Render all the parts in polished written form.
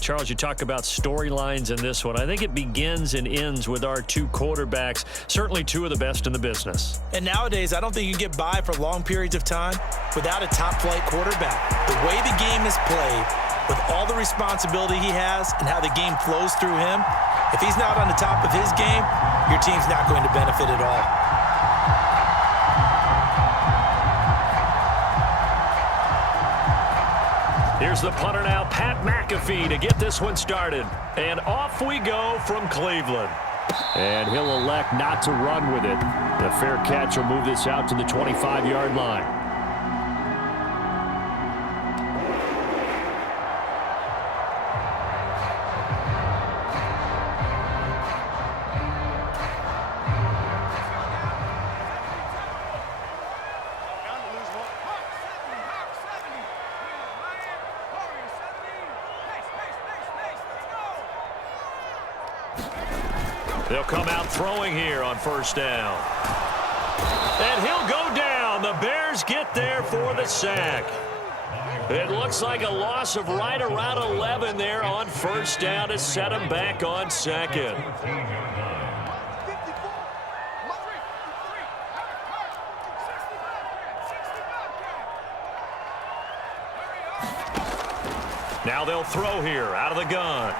Charles, you talk about storylines in this one. I think it begins and ends with our two quarterbacks, certainly two of the best in the business. And nowadays, I don't think you can get by for long periods of time without a top-flight quarterback. The way the game is played, with all the responsibility he has and how the game flows through him, if he's not on the top of his game, your team's not going to benefit at all. Here's the punter now, Pat McAfee, to get this one started. And off we go from Cleveland. And he'll elect not to run with it. The fair catch will move this out to the 25-yard line. They'll come out throwing here on first down. And he'll go down. The Bears get there for the sack. It looks like a loss of right around 11 there on first down to set him back on second. Now they'll throw here out of the gun.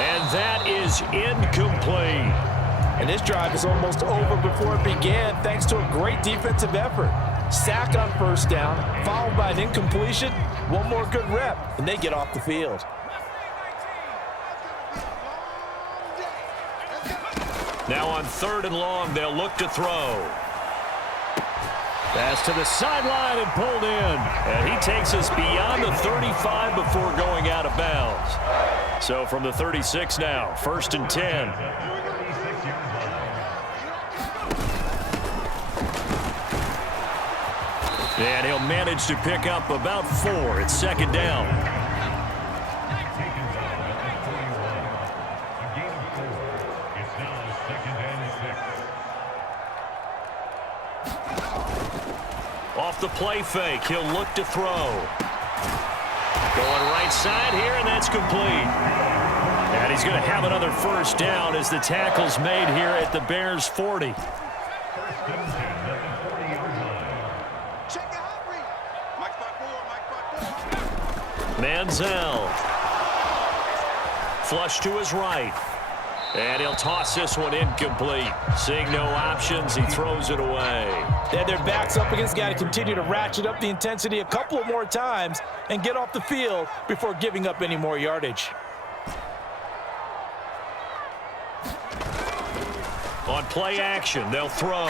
And that is incomplete. And this drive is almost over before it began thanks to a great defensive effort. Sack on first down, followed by an incompletion. One more good rep, and they get off the field. Now on third and long, they'll look to throw. Pass to the sideline and pulled in. And he takes us beyond the 35 before going out of bounds. So from the 36 now, first and 10. And he'll manage to pick up about 4 at second down. Off the play fake, he'll look to throw. Going right side here, and that's complete. And he's going to have another first down as the tackle's made here at the Bears' 40. Manziel. Flush to his right. And he'll toss this one incomplete. Seeing no options, he throws it away. They had their backs up against, got to continue to ratchet up the intensity a couple of more times and get off the field before giving up any more yardage. On play action, they'll throw.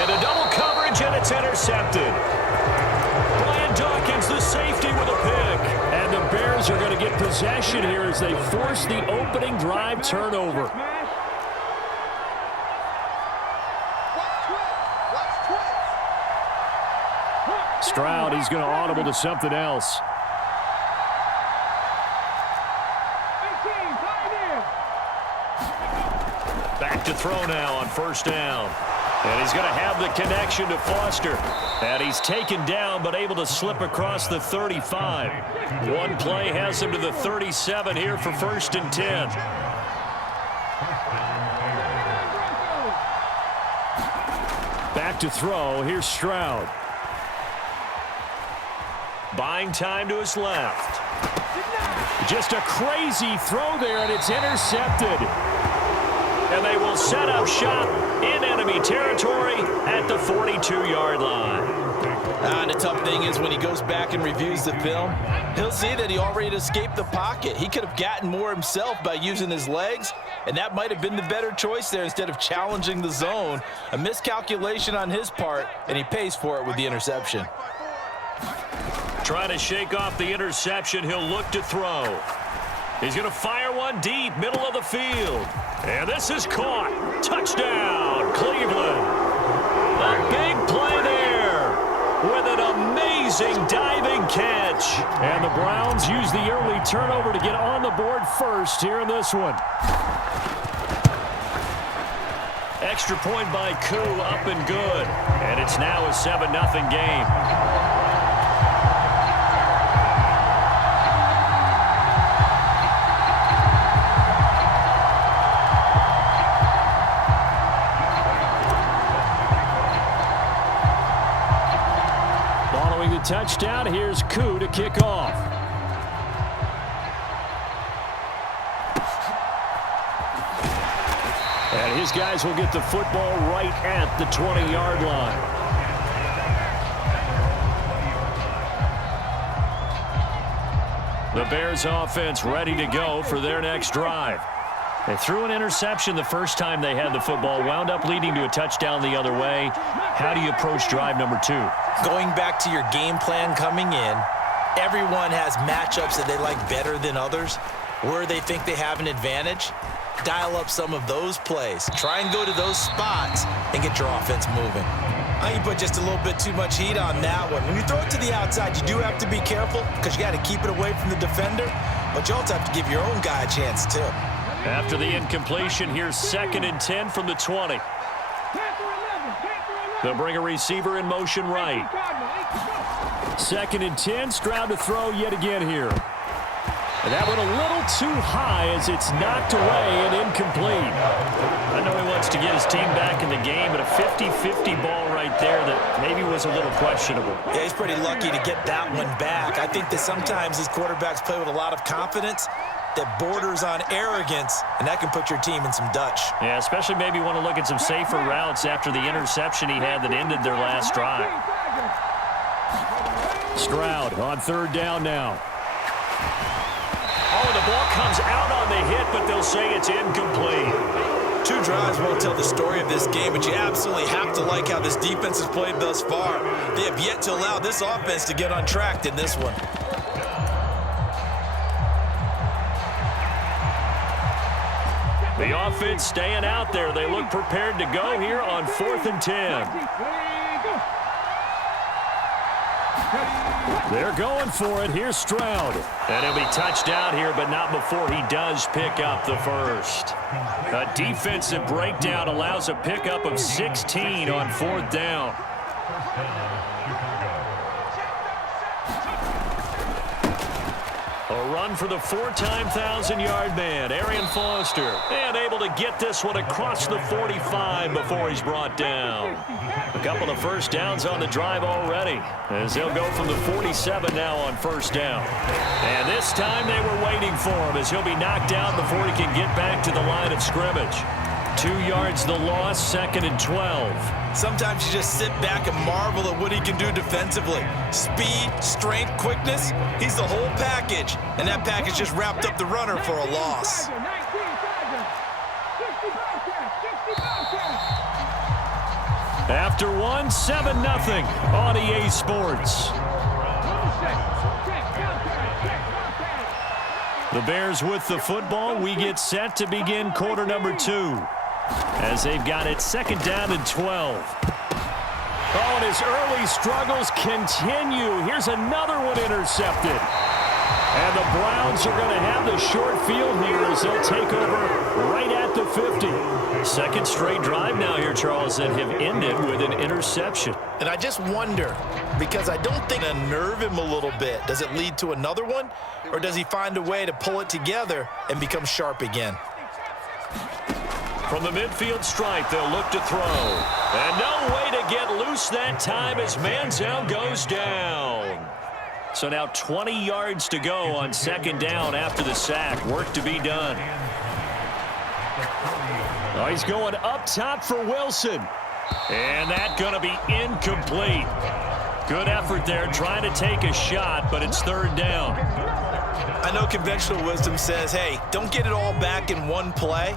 Into double coverage, and it's intercepted. Brian Dawkins, the safety, with a pick. And the Bears are going to get possession here as they force the opening drive turnover. Stroud, he's going to audible to something else. Back to throw now on first down. And he's going to have the connection to Foster. And he's taken down but able to slip across the 35. One play has him to the 37 here for first and 10. Back to throw. Here's Stroud. Buying time to his left. Just a crazy throw there, and it's intercepted. And they will set up shop in enemy territory at the 42-yard line. And the tough thing is when he goes back and reviews the film, he'll see that he already escaped the pocket. He could have gotten more himself by using his legs, and that might have been the better choice there instead of challenging the zone. A miscalculation on his part, and he pays for it with the interception. Trying to shake off the interception, he'll look to throw. He's going to fire one deep, middle of the field. And this is caught. Touchdown, Cleveland. A big play there with an amazing diving catch. And the Browns use the early turnover to get on the board first here in this one. Extra point by Koo, up and good. And it's now a 7-0 game. Following the touchdown, here's Koo to kick off. And his guys will get the football right at the 20-yard line. The Bears offense ready to go for their next drive. They threw an interception the first time they had the football, wound up leading to a touchdown the other way. How do you approach drive number 2? Going back to your game plan coming in, everyone has matchups that they like better than others, where they think they have an advantage. Dial up some of those plays. Try and go to those spots and get your offense moving. I think you put just a little bit too much heat on that one. When you throw it to the outside, you do have to be careful because you got to keep it away from the defender, but you also have to give your own guy a chance too. After the incompletion, here's 2nd and 10 from the 20. They'll bring a receiver in motion right. 2nd and 10, Stroud to throw yet again here. And that went a little too high as it's knocked away and incomplete. I know he wants to get his team back in the game, but a 50-50 ball right there that maybe was a little questionable. Yeah, he's pretty lucky to get that one back. I think that sometimes these quarterbacks play with a lot of confidence that borders on arrogance, and that can put your team in some Dutch. Yeah, especially maybe want to look at some safer routes after the interception he had that ended their last drive. Stroud on 3rd down now. Oh, the ball comes out on the hit, but they'll say it's incomplete. 2 drives won't tell the story of this game, but you absolutely have to like how this defense has played thus far. They have yet to allow this offense to get on track in this one. The offense staying out there. They look prepared to go here on 4th and 10. They're going for it. Here's Stroud. And he'll be touched out here, but not before he does pick up the first. A defensive breakdown allows a pickup of 16 on 4th down. A run for the 4-time 1,000-yard man, Arian Foster. And able to get this one across the 45 before he's brought down. A couple of first downs on the drive already, as they'll go from the 47 now on 1st down. And this time they were waiting for him, as he'll be knocked down before he can get back to the line of scrimmage. 2 yards the loss, 2nd and 12. Sometimes you just sit back and marvel at what he can do defensively. Speed, strength, quickness, he's the whole package. And that package just wrapped up the runner for a loss. After one, 7-0 on EA Sports. The Bears with the football. We get set to begin quarter number 2. As they've got it 2nd down and 12. Oh, and his early struggles continue. Here's another one intercepted. And the Browns are going to have the short field here as they'll take over right at the 50. 2nd straight drive now here, Charles, that have ended with an interception. And I just wonder, because I don't think it'll nerve him a little bit. Does it lead to another one? Or does he find a way to pull it together and become sharp again? From the midfield stripe, they'll look to throw. And no way to get loose that time as Manziel goes down. So now 20 yards to go on 2nd down after the sack. Work to be done. Oh, he's going up top for Wilson. And that's going to be incomplete. Good effort there, trying to take a shot, but it's 3rd down. I know conventional wisdom says, hey, don't get it all back in one play.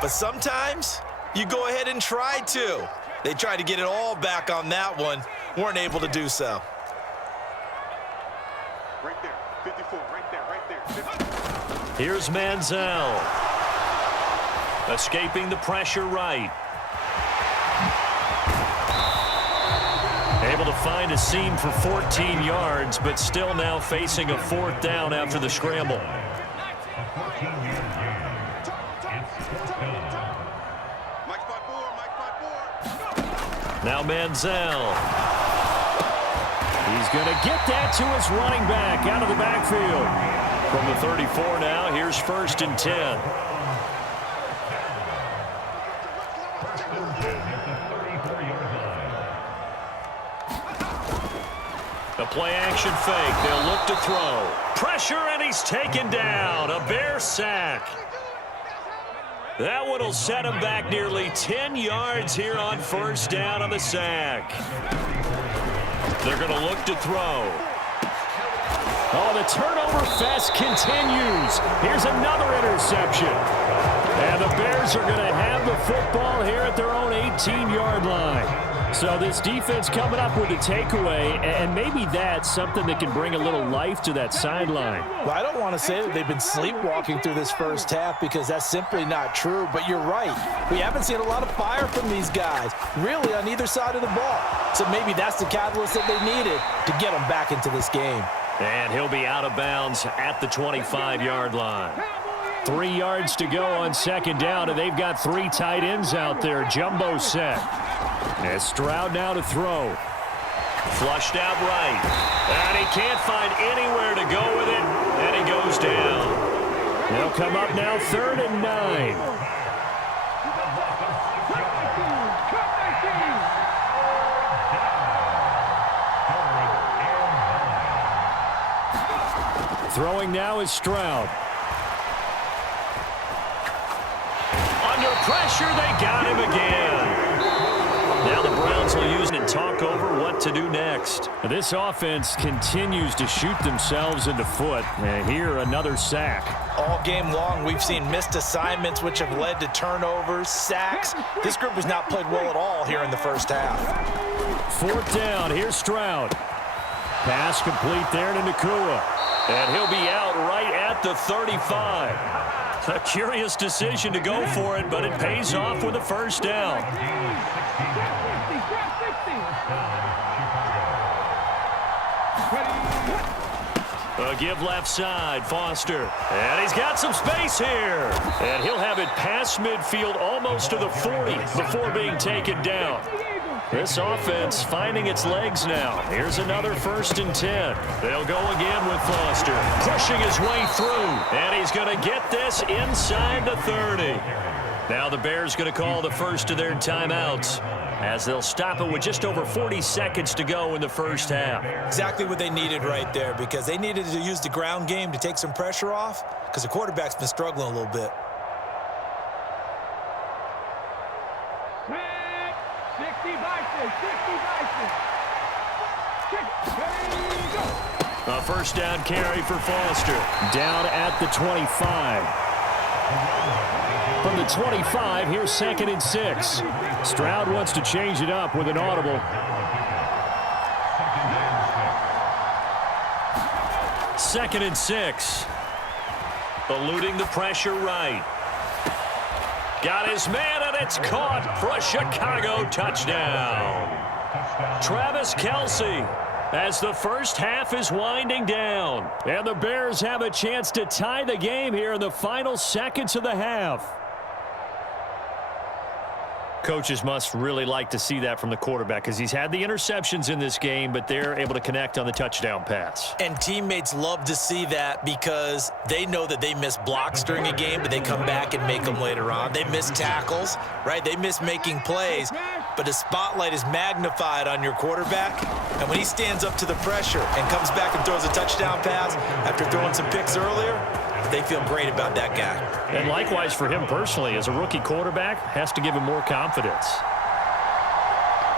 But sometimes you go ahead and try to. They tried to get it all back on that one. Weren't able to do so. Right there, 54, right there. Here's Manziel. Escaping the pressure right. Able to find a seam for 14 yards, but still now facing a 4th down after the scramble. Mike spot 4, Mike Now Manziel. He's going to get that to his running back out of the backfield. From the 34 now, here's 1st and 10. A play-action fake. They'll look to throw. Pressure, and he's taken down. A Bear sack. That one will set him back nearly 10 yards here on 1st down on the sack. They're going to look to throw. Oh, the turnover fest continues. Here's another interception. And the Bears are going to have the football here at their own 18-yard line. So this defense coming up with a takeaway, and maybe that's something that can bring a little life to that sideline. Well, I don't want to say that they've been sleepwalking through this first half because that's simply not true, but you're right. We haven't seen a lot of fire from these guys, really, on either side of the ball. So maybe that's the catalyst that they needed to get them back into this game. And he'll be out of bounds at the 25-yard line. 3 yards to go on 2nd down, and they've got 3 tight ends out there. Jumbo set. And Stroud now to throw. Flushed out right. And he can't find anywhere to go with it, and he goes down. They'll come up now 3rd and 9. Throwing now is Stroud. Under pressure, they got him again. Now the Browns will use it and talk over what to do next. This offense continues to shoot themselves in the foot. And here, another sack. All game long, we've seen missed assignments, which have led to turnovers, sacks. This group has not played well at all here in the first half. 4th down. Here's Stroud. Pass complete there to Nakua. And he'll be out right at the 35. A curious decision to go for it, but it pays off with a 1st down. A give left side, Foster. And he's got some space here. And he'll have it past midfield almost to the 40 before being taken down. This offense finding its legs now. Here's another 1st and 10. They'll go again with Foster. Pushing his way through. And he's going to get this inside the 30. Now the Bears going to call the first of their timeouts, as they'll stop it with just over 40 seconds to go in the first half. Exactly what they needed right there, because they needed to use the ground game to take some pressure off, because the quarterback's been struggling a little bit. 60 Bison. A 1st down carry for Foster. Down at the 25. From the 25, here's 2nd and 6. Stroud wants to change it up with an audible. 2nd and 6. Eluding the pressure right. Got his man, and it's caught for a Chicago touchdown. Travis Kelce, as the first half is winding down. And the Bears have a chance to tie the game here in the final seconds of the half. Coaches must really like to see that from the quarterback, because he's had the interceptions in this game, but they're able to connect on the touchdown pass. And teammates love to see that, because they know that they miss blocks during a game, but they come back and make them later on. They miss tackles, right? They miss making plays, but the spotlight is magnified on your quarterback. And when he stands up to the pressure and comes back and throws a touchdown pass after throwing some picks earlier, they feel great about that guy. And likewise for him personally, as a rookie quarterback, has to give him more confidence.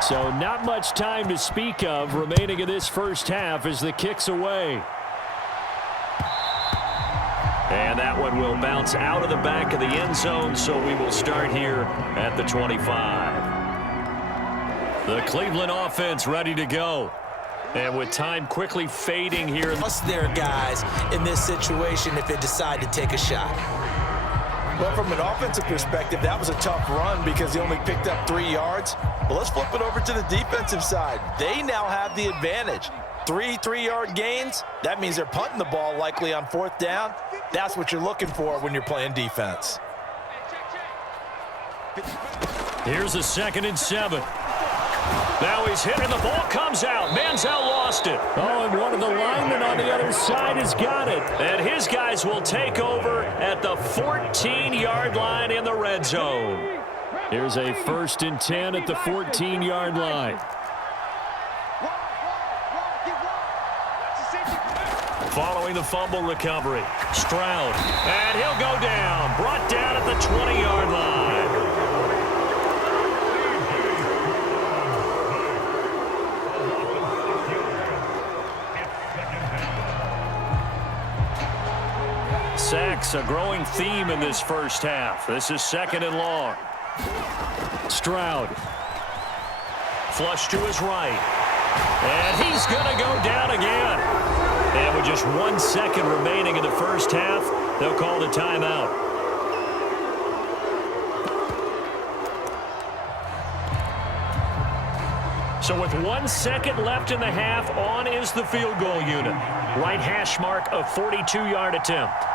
So not much time to speak of remaining in this first half as the kick's away. And that one will bounce out of the back of the end zone, so we will start here at the 25. The Cleveland offense ready to go. And with time quickly fading here. Plus their guys in this situation if they decide to take a shot. Well, from an offensive perspective, that was a tough run because he only picked up 3 yards. Well, let's flip it over to the defensive side. They now have the advantage. 3 3-yard gains. That means they're punting the ball likely on 4th down. That's what you're looking for when you're playing defense. Here's a 2nd and 7. Now he's hit and the ball comes out. Manziel lost it. Oh, and one of the linemen on the other side has got it. And his guys will take over at the 14-yard line in the red zone. Here's a 1st and 10 at the 14-yard line. Following the fumble recovery, Stroud. And he'll go down. Brought down at the 20-yard line. Sacks, a growing theme in this first half. This is 2nd and long. Stroud. Flush to his right. And he's going to go down again. And with just 1 second remaining in the first half, they'll call the timeout. So with 1 second left in the half, on is the field goal unit. Right hash mark, a 42-yard attempt.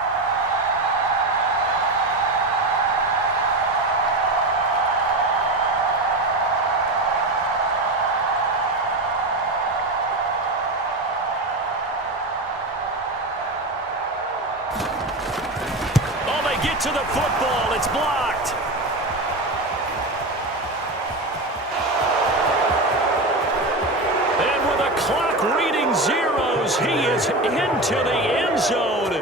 To the football, it's blocked. And with the clock reading zeros, he is into the end zone.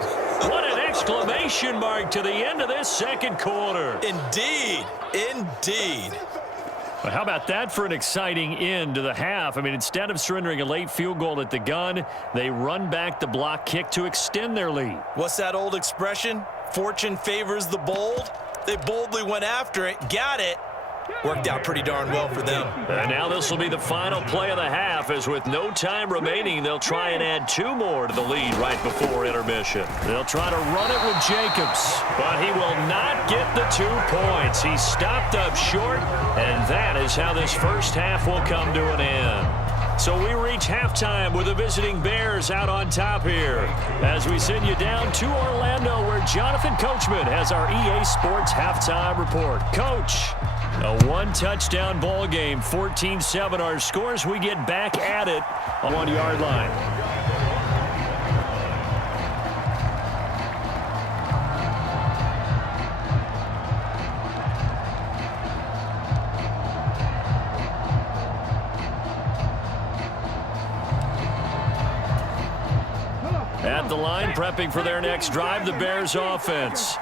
What an exclamation mark to the end of this second quarter. Indeed, indeed. Well, how about that for an exciting end to the half? I mean, instead of surrendering a late field goal at the gun, they run back the block kick to extend their lead. What's that old expression? Fortune favors the bold. They boldly went after it, got it. Worked out pretty darn well for them. And now this will be the final play of the half, as with no time remaining, they'll try and add 2 more to the lead right before intermission. They'll try to run it with Jacobs, but he will not get the 2 points. He stopped up short, and that is how this first half will come to an end. So we reach halftime with the visiting Bears out on top here, as we send you down to Orlando, where Jonathan Coachman has our EA Sports halftime report. Coach, a 1-touchdown ball game, 14-7 our scores. We get back at it on 1-yard line. At the line, prepping for their next drive, the Bears offense.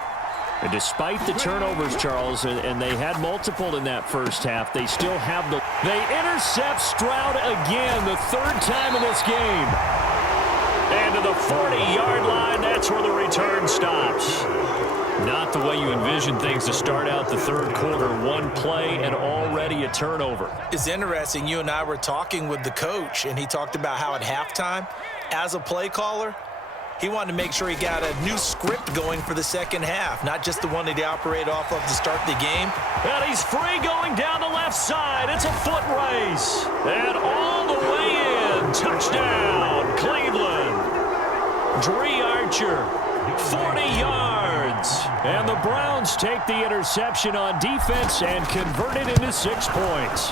And despite the turnovers, Charles, and they had multiple in that first half, they still have the... They intercept Stroud again, the 3rd time in this game. And to the 40-yard line, that's where the return stops. Not the way you envision things to start out the 3rd quarter. 1 play and already a turnover. It's interesting. You and I were talking with the coach, and he talked about how at halftime, as a play caller, he wanted to make sure he got a new script going for the second half, not just the one that he operated off of to start the game. And he's free going down the left side. It's a foot race. And all the way in. Touchdown, Cleveland. Dree Archer, 40 yards. And the Browns take the interception on defense and convert it into 6 points.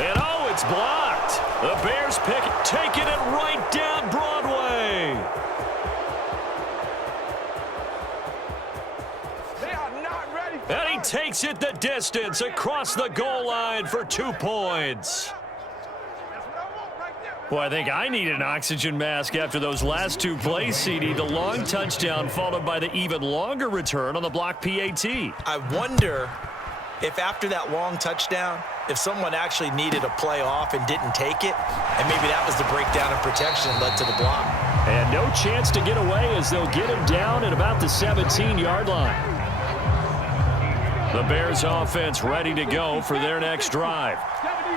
And oh, it's blocked. The Bears pick it, taking it right down Broadway. And he takes it the distance across the goal line for 2 points. Well, I think I need an oxygen mask after those last 2 plays, CD. The long touchdown followed by the even longer return on the block PAT. I wonder if after that long touchdown, if someone actually needed a play off and didn't take it, and maybe that was the breakdown in protection that led to the block. And no chance to get away as they'll get him down at about the 17-yard line. The Bears offense ready to go for their next drive.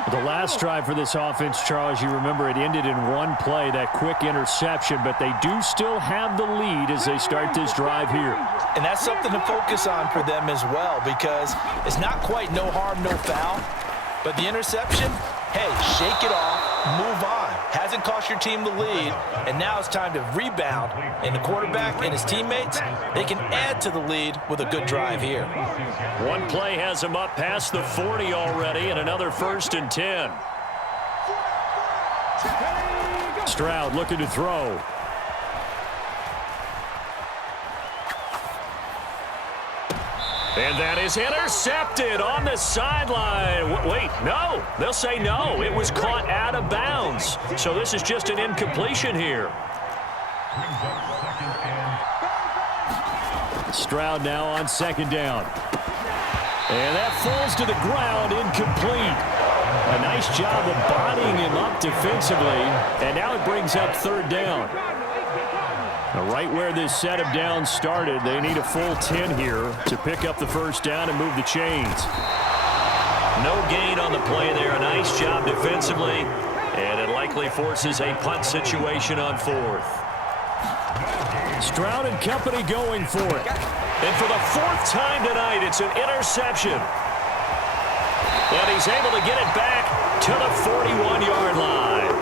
The last drive for this offense, Charles, you remember it ended in 1 play, that quick interception, but they do still have the lead as they start this drive here. And that's something to focus on for them as well, because it's not quite no harm, no foul, but the interception, hey, shake it off, move on. Hasn't cost your team the lead, and now it's time to rebound. And the quarterback and his teammates, they can add to the lead with a good drive here. 1 play has him up past the 40 already, and another 1st and 10. Stroud looking to throw. And that is intercepted on the sideline. Wait, no. They'll say no. It was caught out of bounds. So this is just an incompletion here. Stroud now on second down. And that falls to the ground, incomplete. A nice job of bodying him up defensively. And now it brings up third down. Now, right where this set of downs started, they need a full 10 here to pick up the first down and move the chains. No gain on the play there. A nice job defensively. And it likely forces a punt situation on fourth. Stroud and company going for it. And for the fourth time tonight, it's an interception. And he's able to get it back to the 41-yard line.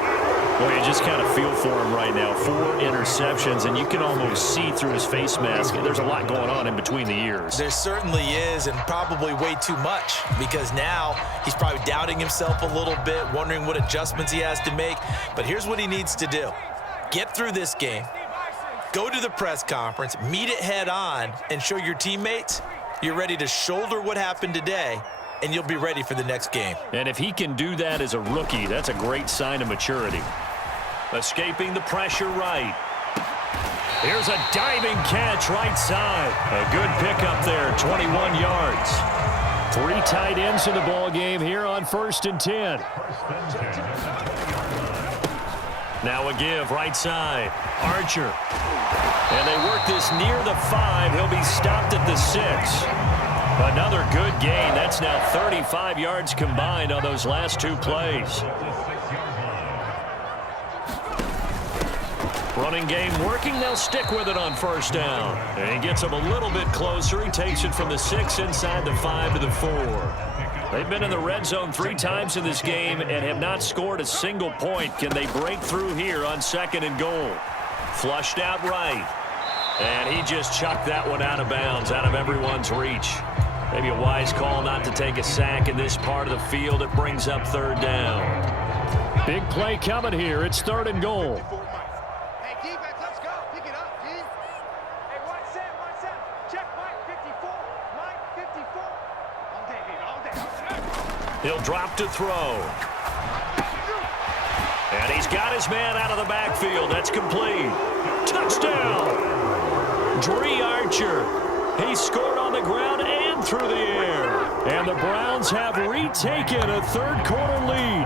Well, you just kind of feel for him right now. 4 interceptions, and you can almost see through his face mask. There's a lot going on in between the ears. There certainly is, and probably way too much, because now he's probably doubting himself a little bit, wondering what adjustments he has to make. But here's what he needs to do. Get through this game, go to the press conference, meet it head on, and show your teammates you're ready to shoulder what happened today, and you'll be ready for the next game. And if he can do that as a rookie, that's a great sign of maturity. Escaping the pressure right. Here's a diving catch right side. A good pickup there, 21 yards. 3 tight ends in the ball game here on 1st and 10. Now a give right side. Archer. And they work this near the 5. He'll be stopped at the 6. Another good gain. That's now 35 yards combined on those last 2 plays. Running game working. They'll stick with it on first down. And he gets him a little bit closer. He takes it from the 6 inside the 5 to the 4. They've been in the red zone 3 times in this game and have not scored a single point. Can they break through here on 2nd and goal? Flushed out right. And he just chucked that one out of bounds, out of everyone's reach. Maybe a wise call not to take a sack in this part of the field. It brings up 3rd down. Big play coming here. It's 3rd and goal. He'll drop to throw. And he's got his man out of the backfield. That's complete. Touchdown! Dree Archer. He scored on the ground and through the air. And the Browns have retaken a 3rd quarter lead.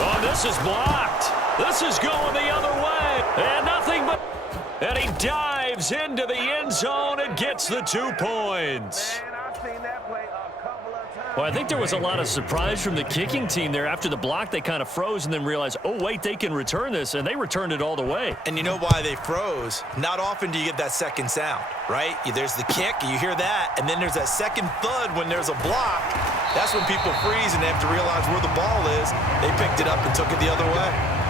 Oh, this is blocked. This is going the other way. And nothing but... And he dives into the end zone and gets the 2 points. Well, I think there was a lot of surprise from the kicking team there. After the block, they kind of froze and then realized, oh, wait, they can return this, and they returned it all the way. And you know why they froze? Not often do you get that second sound, right? There's the kick, you hear that, and then there's that second thud when there's a block. That's when people freeze and they have to realize where the ball is. They picked it up and took it the other way.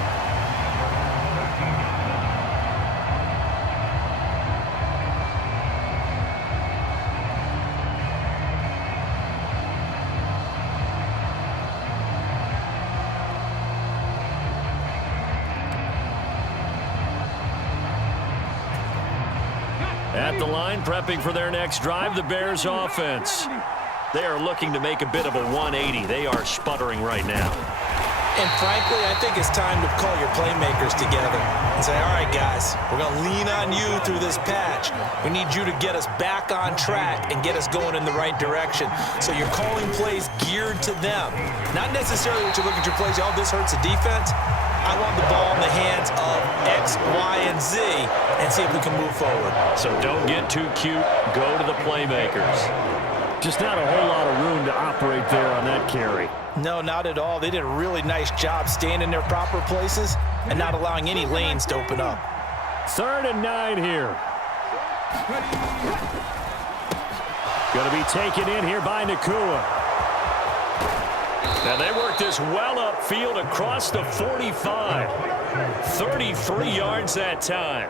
At the line, prepping for their next drive, the Bears offense. They are looking to make a bit of a 180. They are sputtering right now. And frankly, I think it's time to call your playmakers together and say, all right, guys, we're going to lean on you through this patch. We need you to get us back on track and get us going in the right direction. So you're calling plays geared to them. Not necessarily what you look at your plays, oh, this hurts the defense. I want the ball in the hands of X, Y, and Z and see if we can move forward. So don't get too cute. Go to the playmakers. Just not a whole lot of room to operate there on that carry. No, not at all. They did a really nice job staying in their proper places and not allowing any lanes to open up. 3rd and 9 here. Going to be taken in here by Nakua. Now they work this well upfield across the 45. 33 yards that time.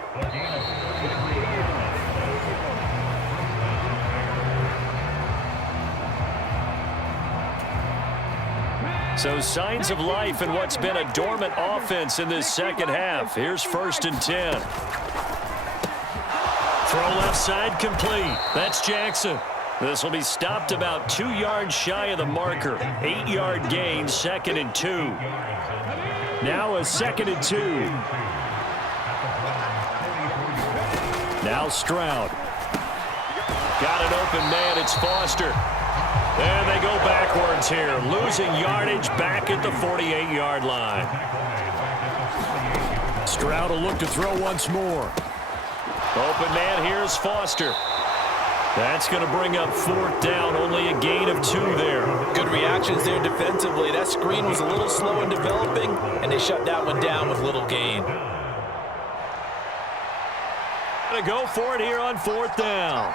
So signs of life in what's been a dormant offense in this second half. Here's 1st and 10. Throw left side complete. That's Jackson. This will be stopped about 2 yards shy of the marker. 8-yard gain, 2nd and 2. Now a 2nd and 2. Now Stroud. Got an open man. It's Foster. And they go backwards here. Losing yardage back at the 48-yard line. Stroud will look to throw once more. Open man, here's Foster. That's going to bring up 4th down. Only a gain of 2 there. Good reactions there defensively. That screen was a little slow in developing, and they shut that one down with little gain. Going to go for it here on 4th down.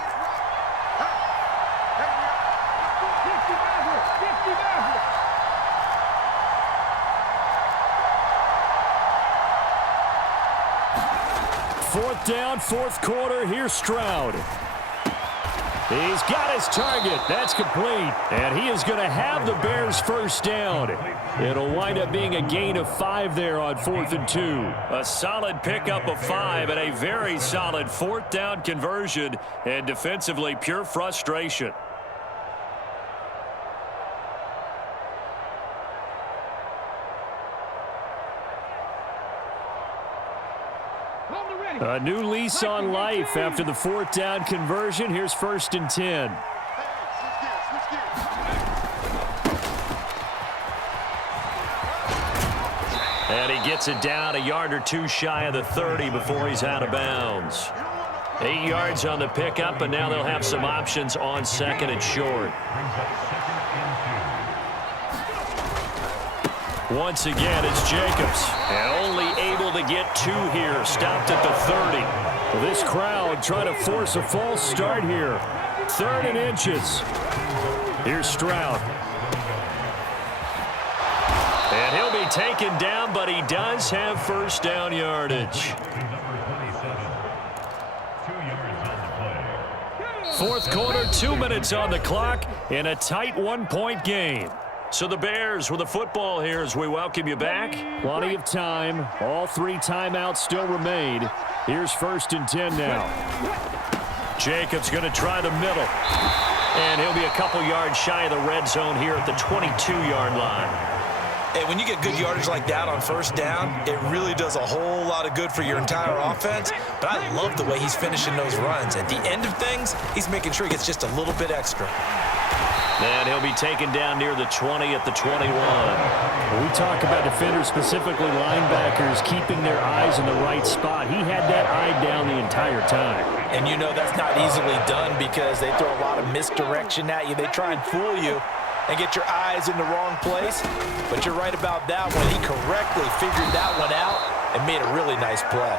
Fourth down, 4th quarter. Here's Stroud. He's got his target. That's complete. And he is going to have the Bears' 1st down. It'll wind up being a gain of 5 there on 4th and 2. A solid pickup of 5 and a very solid 4th down conversion. And defensively, pure frustration. A new lease on life after the 4th down conversion. Here's 1st and 10. And he gets it down a yard or 2 shy of the 30 before he's out of bounds. 8 yards on the pickup, and now they'll have some options on 2nd and short. Once again, it's Jacobs. And only able to get 2 here. Stopped at the 30. Well, this crowd trying to force a false start here. 3rd and inches. Here's Stroud. And he'll be taken down, but he does have 1st down yardage. 4th quarter, 2 minutes on the clock in a tight 1-point game. So the Bears with the football here as we welcome you back. Plenty of time. All 3 timeouts still remain. Here's 1st and 10 now. Jacobs going to try the middle. And he'll be a couple yards shy of the red zone here at the 22-yard line. Hey, when you get good yardage like that on 1st down, it really does a whole lot of good for your entire offense. But I love the way he's finishing those runs. At the end of things, he's making sure he gets just a little bit extra. And he'll be taken down near the 20 at the 21. When we talk about defenders, specifically linebackers, keeping their eyes in the right spot. He had that eye down the entire time. And you know that's not easily done because they throw a lot of misdirection at you. They try and fool you and get your eyes in the wrong place. But you're right about that one. He correctly figured that one out and made a really nice play.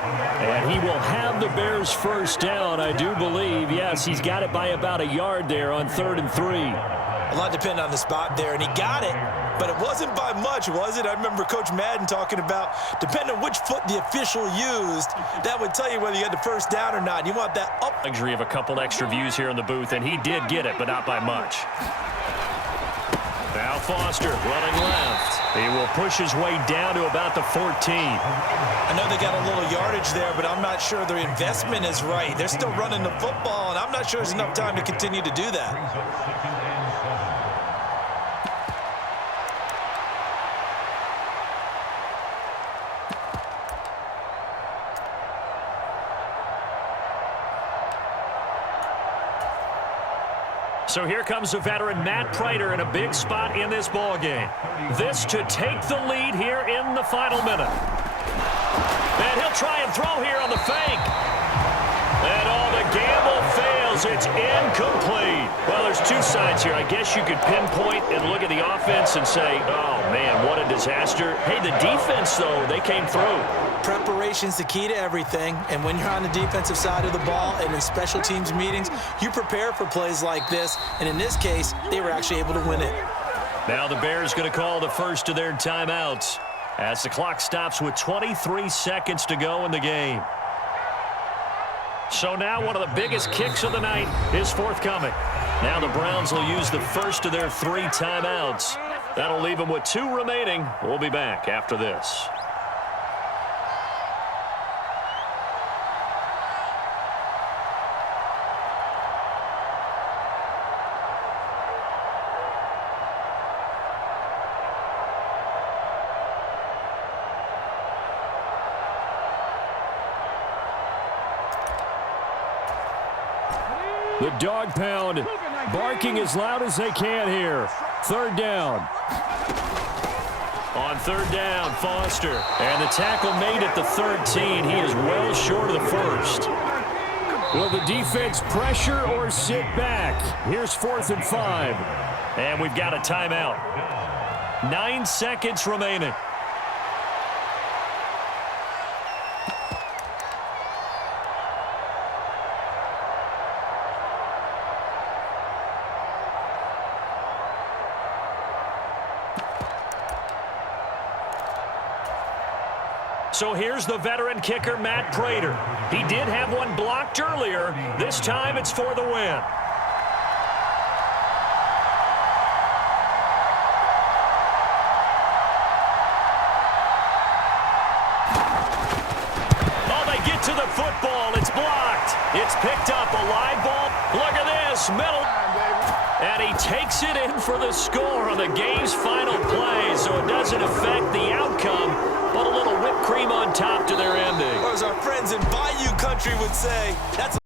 And he will have the Bears' 1st down, I do believe. Yes, he's got it by about a yard there on 3rd and 3. A lot depended on the spot there, and he got it, but it wasn't by much, was it? I remember Coach Madden talking about, depending on which foot the official used, that would tell you whether you had the 1st down or not. You want that up. Luxury of a couple extra views here in the booth, and he did get it, but not by much. Now Foster running left. He will push his way down to about the 14. I know they got a little yardage there, but I'm not sure their investment is right. They're still running the football, and I'm not sure there's enough time to continue to do that. So here comes the veteran Matt Prater in a big spot in this ballgame. This to take the lead here in the final minute. And he'll try and throw here on the fake. And all the gamble fails. It's incomplete. Well, there's 2 sides here. I guess you could pinpoint and look at the offense and say, oh, man, what a disaster. Hey, the defense, though, they came through. Preparation's the key to everything, and when you're on the defensive side of the ball and in special teams meetings, you prepare for plays like this, and in this case, they were actually able to win it. Now the Bears going to call the first of their timeouts as the clock stops with 23 seconds to go in the game. So now one of the biggest kicks of the night is forthcoming. Now the Browns will use the first of their 3 timeouts. That'll leave them with 2 remaining. We'll be back after this. The dog pound barking as loud as they can here. 3rd down. On 3rd down, Foster. And the tackle made at the 13. He is well short of the 1st. Will the defense pressure or sit back? Here's 4th and 5. And we've got a timeout. 9 seconds remaining. So here's the veteran kicker, Matt Prater. He did have one blocked earlier. This time it's for the win. Oh, they get to the football. It's blocked. It's picked up. A live ball. Look at this. Middle. And he takes it in for the score on the game's final play, so it doesn't affect the outcome, but a little whipped cream on top to their ending. Or as our friends in Bayou Country would say, that's